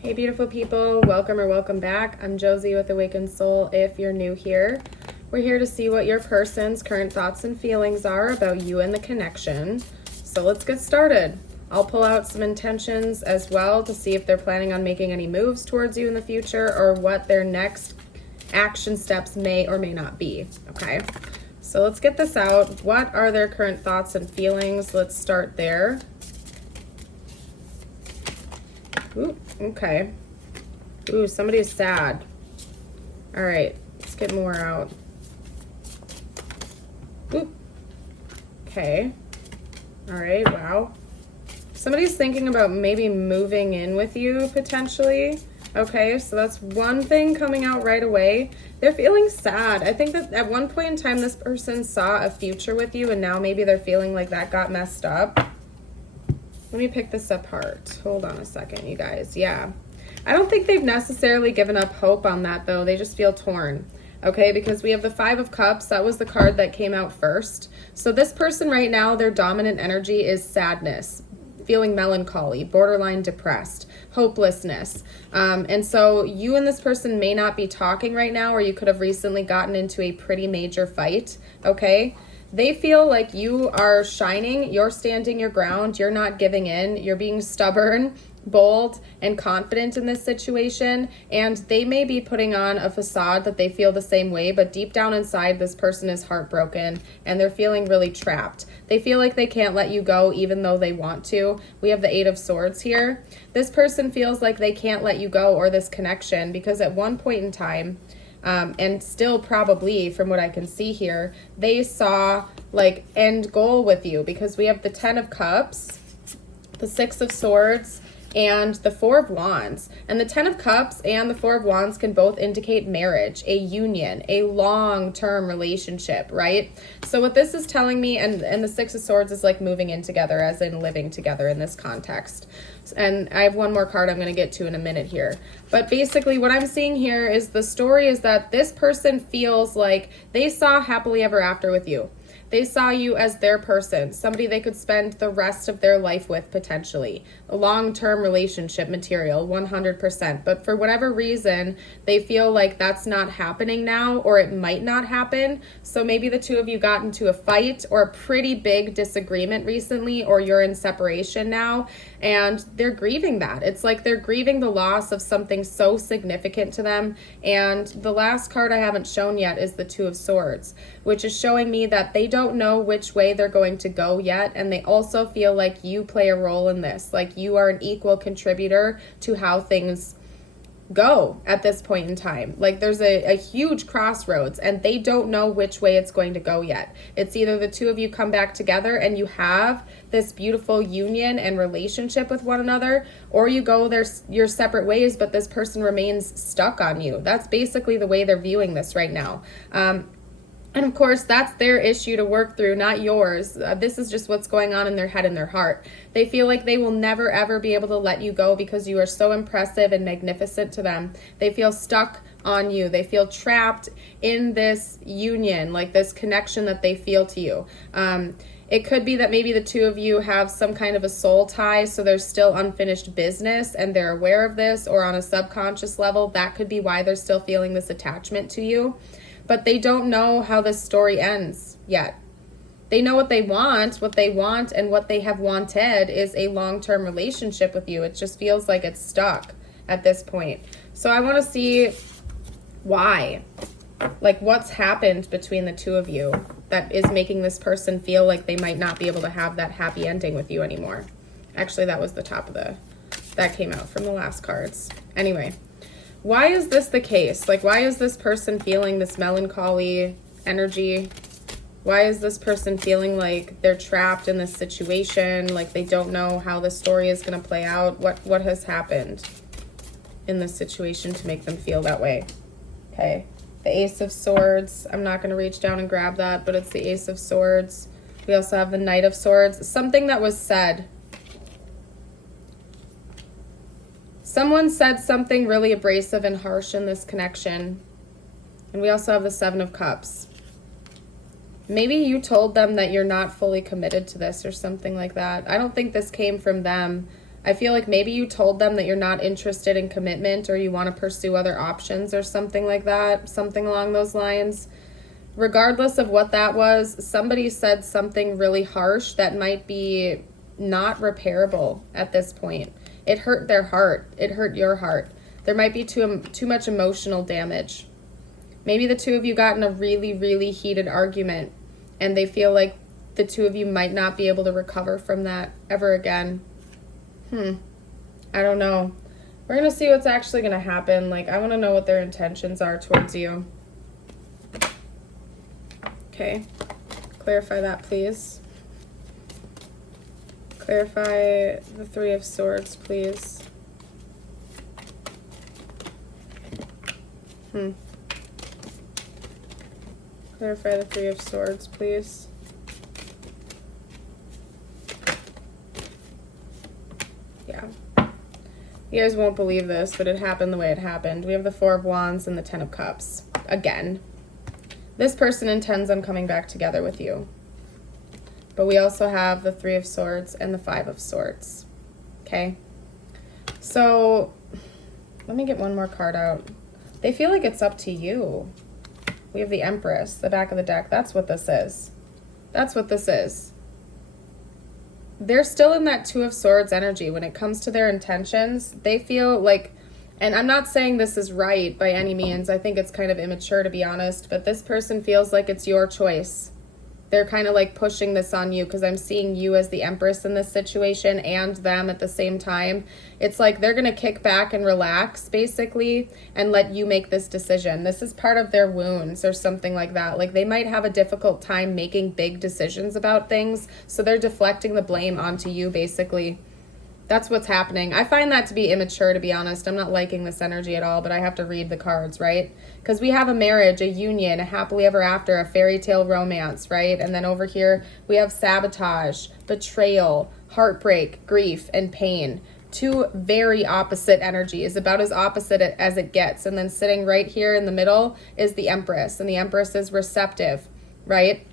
Hey beautiful people, welcome or welcome back. I'm Josie with Awakened Soul. If you're new here, we're here to see what your person's current thoughts and feelings are about you and the connection. So let's get started. I'll pull out some intentions as well to see if they're planning on making any moves towards you in the future or what their next action steps may or may not be. Okay, so let's get this out. What are their current thoughts and feelings? Let's start there. Ooh, okay. Ooh, somebody's sad. All right, let's get more out. Ooh. Okay. All right, wow. Somebody's thinking about maybe moving in with you potentially. Okay, so that's one thing coming out right away. They're feeling sad. I think that at one point in time, this person saw a future with you, and now maybe they're feeling like that got messed up. Let me pick this apart. Hold on a second, you guys. Yeah. I don't think they've necessarily given up hope on that, though. They just feel torn. Okay, because we have the Five of Cups. That was the card that came out first. So this person right now, their dominant energy is sadness, feeling melancholy, borderline depressed, hopelessness. And so you and this person may not be talking right now, or you could have recently gotten into a pretty major fight. Okay. They feel like you are shining, you're standing your ground, you're not giving in, you're being stubborn, bold, and confident in this situation, and they may be putting on a facade that they feel the same way, but deep down inside, this person is heartbroken, and they're feeling really trapped. They feel like they can't let you go even though they want to. We have the Eight of Swords here. This person feels like they can't let you go or this connection because at one point in time, and still probably from what I can see here, they saw like end goal with you because we have the Ten of Cups, the Six of Swords, and the Four of Wands. And the Ten of Cups and the Four of Wands can both indicate marriage, a union, a long-term relationship, right? So what this is telling me, and the Six of Swords is like moving in together, as in living together in this context. And I have one more card I'm going to get to in a minute here. But basically what I'm seeing here is the story is that this person feels like they saw happily ever after with you. They saw you as their person, somebody they could spend the rest of their life with potentially. A long-term relationship material, 100%. But for whatever reason, they feel like that's not happening now, or it might not happen. So maybe the two of you got into a fight or a pretty big disagreement recently, or you're in separation now, and they're grieving that. It's like they're grieving the loss of something so significant to them. And the last card I haven't shown yet is the Two of Swords, which is showing me that they don't know which way they're going to go yet, and they also feel like you play a role in this, like you are an equal contributor to how things go at this point in time. Like there's a huge crossroads and they don't know which way it's going to go yet. It's either the two of you come back together and you have this beautiful union and relationship with one another, or you go your separate ways, but this person remains stuck on you. That's basically the way they're viewing this right now. And of course, that's their issue to work through, not yours. This is just what's going on in their head and their heart. They feel like they will never, ever be able to let you go because you are so impressive and magnificent to them. They feel stuck on you. They feel trapped in this union, like this connection that they feel to you. It could be that maybe the two of you have some kind of a soul tie, so there's still unfinished business and they're aware of this, or on a subconscious level, that could be why they're still feeling this attachment to you. But they don't know how this story ends yet. They know what they want, and what they have wanted is a long-term relationship with you. It just feels like it's stuck at this point. So I want to see why. Like what's happened between the two of you that is making this person feel like they might not be able to have that happy ending with you anymore. Actually, that was the top of that came out from the last cards. Anyway. Why is this the case? Like, why is this person feeling this melancholy energy? Why is this person feeling like they're trapped in this situation? Like they don't know how the story is going to play out? What has happened in this situation to make them feel that way? Okay. The Ace of Swords. I'm not going to reach down and grab that, but it's the Ace of Swords. We also have the Knight of Swords. Something that was said. Someone said something really abrasive and harsh in this connection. And we also have the Seven of Cups. Maybe you told them that you're not fully committed to this or something like that. I don't think this came from them. I feel like maybe you told them that you're not interested in commitment or you want to pursue other options or something like that, something along those lines. Regardless of what that was, somebody said something really harsh that might be not repairable at this point. It hurt their heart. It hurt your heart. There might be too much emotional damage. Maybe the two of you got in a really, really heated argument and they feel like the two of you might not be able to recover from that ever again. I don't know. We're going to see what's actually going to happen. Like, I want to know what their intentions are towards you. Okay. Clarify that, please. Clarify the Three of Swords, please. Clarify the Three of Swords, please. Yeah. You guys won't believe this, but it happened the way it happened. We have the Four of Wands and the Ten of Cups. Again. This person intends on coming back together with you. But we also have the Three of Swords and the Five of Swords. Okay? So, let me get one more card out. They feel like it's up to you. We have the Empress, the back of the deck. That's what this is. That's what this is. They're still in that Two of Swords energy. When it comes to their intentions, they feel like, and I'm not saying this is right by any means. I think it's kind of immature, to be honest, but this person feels like it's your choice. They're kind of like pushing this on you because I'm seeing you as the Empress in this situation and them at the same time. It's like they're going to kick back and relax, basically, and let you make this decision. This is part of their wounds or something like that. Like, they might have a difficult time making big decisions about things, so they're deflecting the blame onto you, basically. That's what's happening. I find that to be immature, to be honest. I'm not liking this energy at all, but I have to read the cards, right? Because we have a marriage, a union, a happily ever after, a fairy tale romance, right? And then over here, we have sabotage, betrayal, heartbreak, grief, and pain. Two very opposite energies, about as opposite as it gets. And then sitting right here in the middle is the Empress, and the Empress is receptive, right?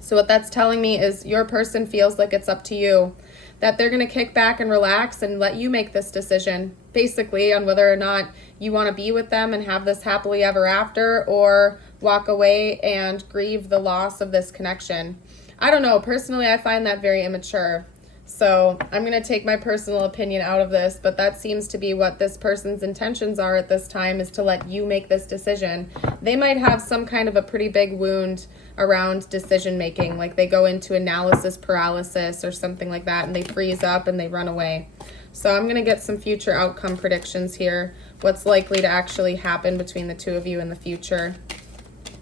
So what that's telling me is your person feels like it's up to you, that they're going to kick back and relax and let you make this decision, basically, on whether or not you want to be with them and have this happily ever after, or walk away and grieve the loss of this connection. I don't know. Personally, I find that very immature. So I'm going to take my personal opinion out of this, but that seems to be what this person's intentions are at this time, is to let you make this decision. They might have some kind of a pretty big wound around decision making, like they go into analysis paralysis or something like that, and they freeze up and they run away. So I'm going to get some future outcome predictions here. What's likely to actually happen between the two of you in the future?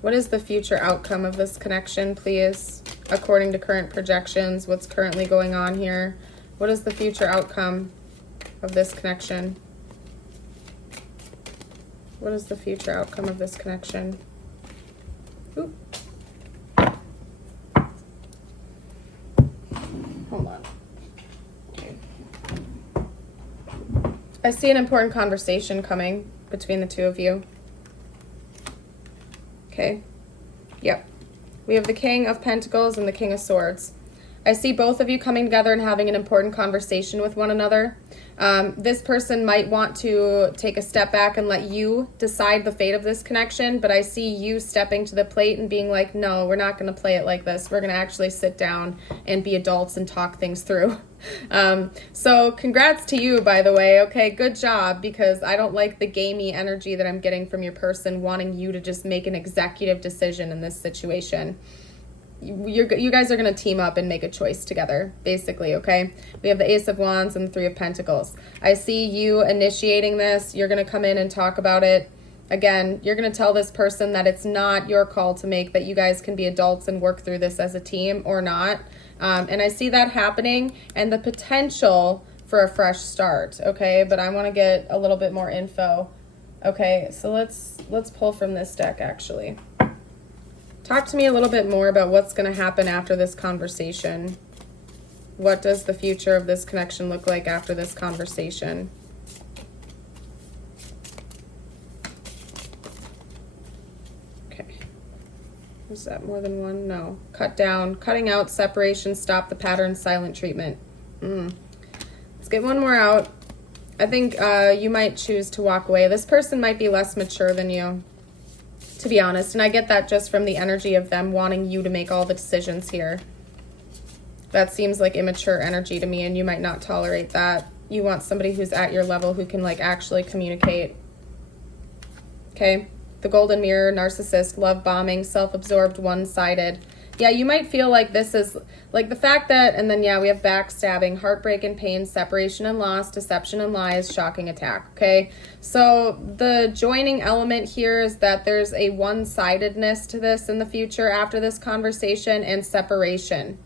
What is the future outcome of this connection, please? According to current projections, what's currently going on here? What is the future outcome of this connection? What is the future outcome of this connection? Oop. Hold on. Okay. I see an important conversation coming between the two of you. Okay. Yep. We have the King of Pentacles and the King of Swords. I see both of you coming together and having an important conversation with one another. This person might want to take a step back and let you decide the fate of this connection, but I see you stepping to the plate and being like, no, we're not going to play it like this. We're going to actually sit down and be adults and talk things through. So congrats to you, by the way. Okay, good job, because I don't like the gamey energy that I'm getting from your person wanting you to just make an executive decision in this situation. You guys are going to team up and make a choice together, basically, okay? We have the Ace of Wands and the Three of Pentacles. I see you initiating this. You're going to come in and talk about it. Again, you're going to tell this person that it's not your call to make, that you guys can be adults and work through this as a team or not. And I see that happening and the potential for a fresh start, okay? But I want to get a little bit more info. Okay, so let's pull from this deck, actually. Talk to me a little bit more about what's going to happen after this conversation. What does the future of this connection look like after this conversation? Okay. Is that more than one? No. Cut down, cutting out, separation, stop the pattern, silent treatment. This get one more out. I think you might choose to walk away. This person might be less mature than you, to be honest. And I get that just from the energy of them wanting you to make all the decisions here. That seems like immature energy to me, and you might not tolerate that. You want somebody who's at your level who can like actually communicate. Okay? The golden mirror, narcissist, love bombing, self-absorbed, one-sided. Yeah, you might feel like this is like the fact that, and then yeah, we have backstabbing, heartbreak and pain, separation and loss, deception and lies, shocking attack. Okay, so the joining element here is that there's a one-sidedness to this in the future after this conversation, and separation.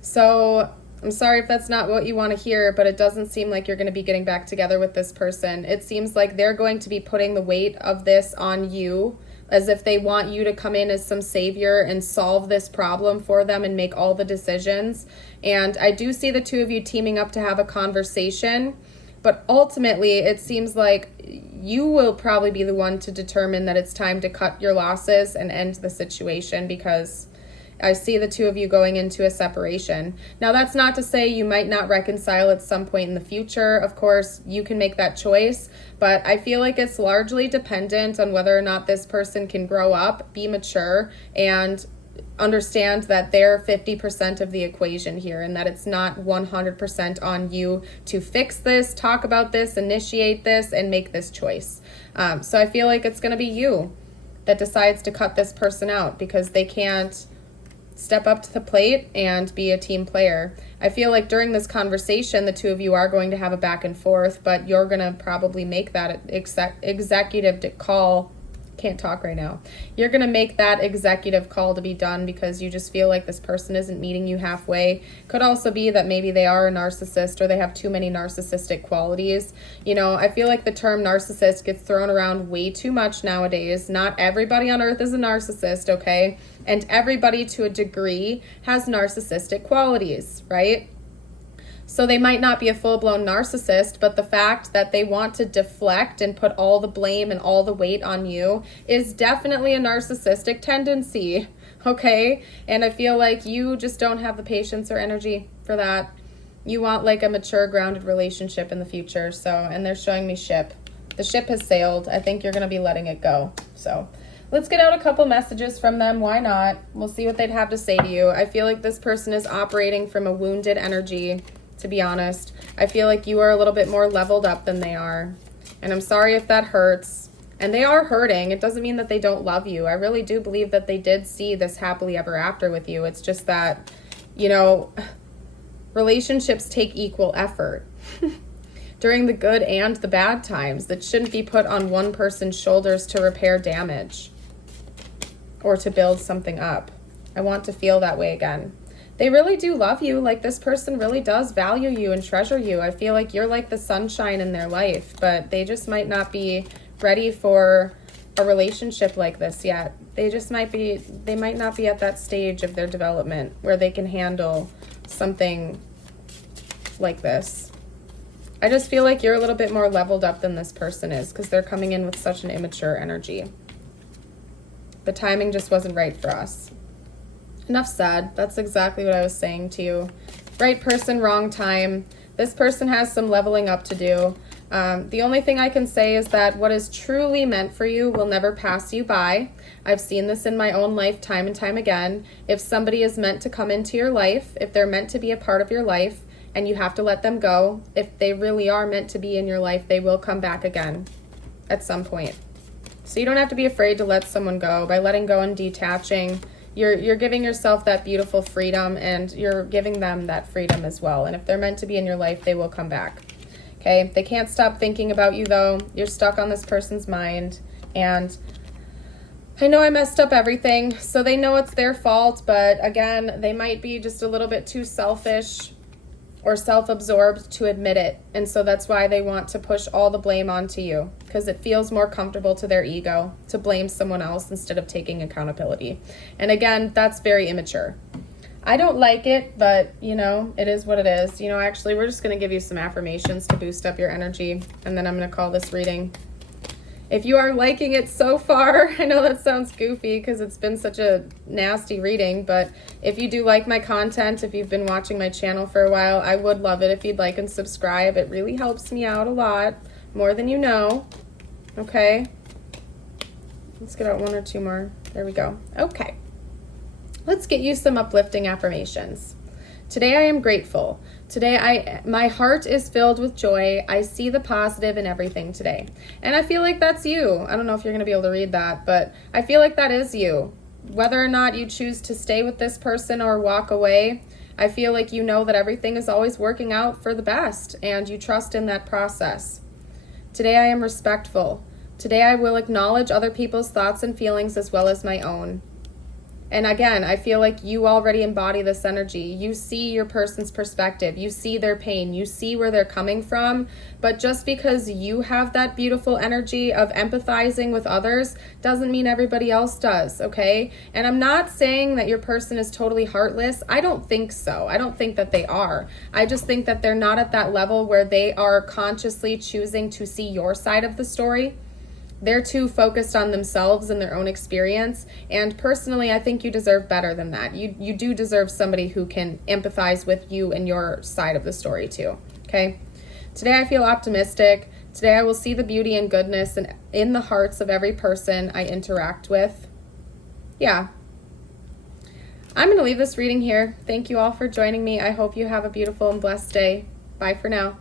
So I'm sorry if that's not what you want to hear, but it doesn't seem like you're going to be getting back together with this person. It seems like they're going to be putting the weight of this on you, as if they want you to come in as some savior and solve this problem for them and make all the decisions. And I do see the two of you teaming up to have a conversation, but ultimately it seems like you will probably be the one to determine that it's time to cut your losses and end the situation, because I see the two of you going into a separation. Now, that's not to say you might not reconcile at some point in the future. Of course, you can make that choice, but I feel like it's largely dependent on whether or not this person can grow up, be mature, and understand that they're 50% of the equation here, and that it's not 100% on you to fix this, talk about this, initiate this, and make this choice. So I feel like it's going to be you that decides to cut this person out, because they can't step up to the plate and be a team player. I feel like during this conversation, the two of you are going to have a back and forth, but you're going to probably make that executive call. Can't talk right now. You're going to make that executive call to be done because you just feel like this person isn't meeting you halfway. Could also be that maybe they are a narcissist, or they have too many narcissistic qualities. You know, I feel like the term narcissist gets thrown around way too much nowadays. Not everybody on earth is a narcissist, okay? And everybody to a degree has narcissistic qualities, right? So they might not be a full-blown narcissist, but the fact that they want to deflect and put all the blame and all the weight on you is definitely a narcissistic tendency, okay? And I feel like you just don't have the patience or energy for that. You want like a mature, grounded relationship in the future. So, and they're showing me ship. The ship has sailed. I think you're going to be letting it go. So let's get out a couple messages from them. Why not? We'll see what they'd have to say to you. I feel like this person is operating from a wounded energy. To be honest, I feel like you are a little bit more leveled up than they are. And I'm sorry if that hurts. And they are hurting. It doesn't mean that they don't love you. I really do believe that they did see this happily ever after with you. It's just that, you know, relationships take equal effort during the good and the bad times. That shouldn't be put on one person's shoulders to repair damage or to build something up. I want to feel that way again. They really do love you. Like, this person really does value you and treasure you. I feel like you're like the sunshine in their life, but they just might not be ready for a relationship like this yet. They might not be at that stage of their development where they can handle something like this. I just feel like you're a little bit more leveled up than this person is, because they're coming in with such an immature energy. The timing just wasn't right for us. Enough said. That's exactly what I was saying to you. Right person, wrong time. This person has some leveling up to do. The only thing I can say is that what is truly meant for you will never pass you by. I've seen this in my own life time and time again. If somebody is meant to come into your life, if they're meant to be a part of your life, and you have to let them go, if they really are meant to be in your life, they will come back again at some point. So you don't have to be afraid to let someone go. By letting go and detaching, you're giving yourself that beautiful freedom, and you're giving them that freedom as well. And if they're meant to be in your life, they will come back. Okay? They can't stop thinking about you, though. You're stuck on this person's mind. And I know I messed up everything, so they know it's their fault. But again, they might be just a little bit too selfish or self-absorbed to admit it. And so that's why they want to push all the blame onto you, because it feels more comfortable to their ego to blame someone else instead of taking accountability. And again, that's very immature. I don't like it, but you know, it is what it is. You know, actually, we're just going to give you some affirmations to boost up your energy, and then I'm going to call this reading. If you are liking it so far, I know that sounds goofy because it's been such a nasty reading, but if you do like my content, if you've been watching my channel for a while, I would love it if you'd like and subscribe. It really helps me out a lot, more than you know. Okay? Let's get out one or two more. There we go. Okay. Let's get you some uplifting affirmations. Today I am grateful. Today my heart is filled with joy. I see the positive in everything today. And I feel like that's you. I don't know if you're going to be able to read that, but I feel like that is you. Whether or not you choose to stay with this person or walk away, I feel like you know that everything is always working out for the best and you trust in that process. Today I am respectful. Today I will acknowledge other people's thoughts and feelings as well as my own. And again, I feel like you already embody this energy. You see your person's perspective. You see their pain. You see where they're coming from. But just because you have that beautiful energy of empathizing with others doesn't mean everybody else does, okay? And I'm not saying that your person is totally heartless. I don't think so. I don't think that they are. I just think that they're not at that level where they are consciously choosing to see your side of the story. They're too focused on themselves and their own experience. And personally, I think you deserve better than that. You do deserve somebody who can empathize with you and your side of the story too. Okay? Today I feel optimistic. Today I will see the beauty and goodness in the hearts of every person I interact with. Yeah. I'm going to leave this reading here. Thank you all for joining me. I hope you have a beautiful and blessed day. Bye for now.